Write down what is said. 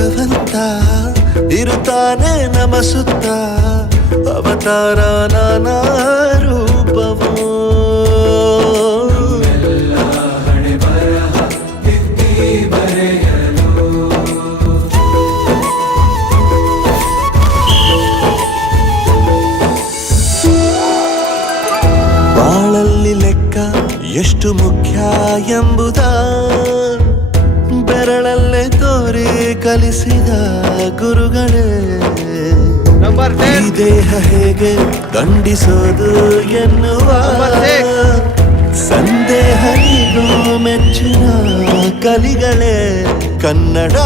ಭಗವಂತ ಇರುತ್ತಾನೆ ನಮ ಸುತ್ತ. ಅವತಾರ ನಾನಾ ರೂಪವೋ. ಬಾಳಲ್ಲಿ ಲೆಕ್ಕ ಎಷ್ಟು ಮುಖ್ಯ ಎಂಬುದ ಬೆರಳಲ್ಲೇ ಕಲಿಸಿದ ಗುರುಗಳೇ ಈ ದೇಹ ಹೇಗೆ ದಂಡಿಸೋದು ಎನ್ನುವ ಸಂದೇಹ ಮೆಚ್ಚಿನ ಕಲಿಗಳೇ ಕನ್ನಡ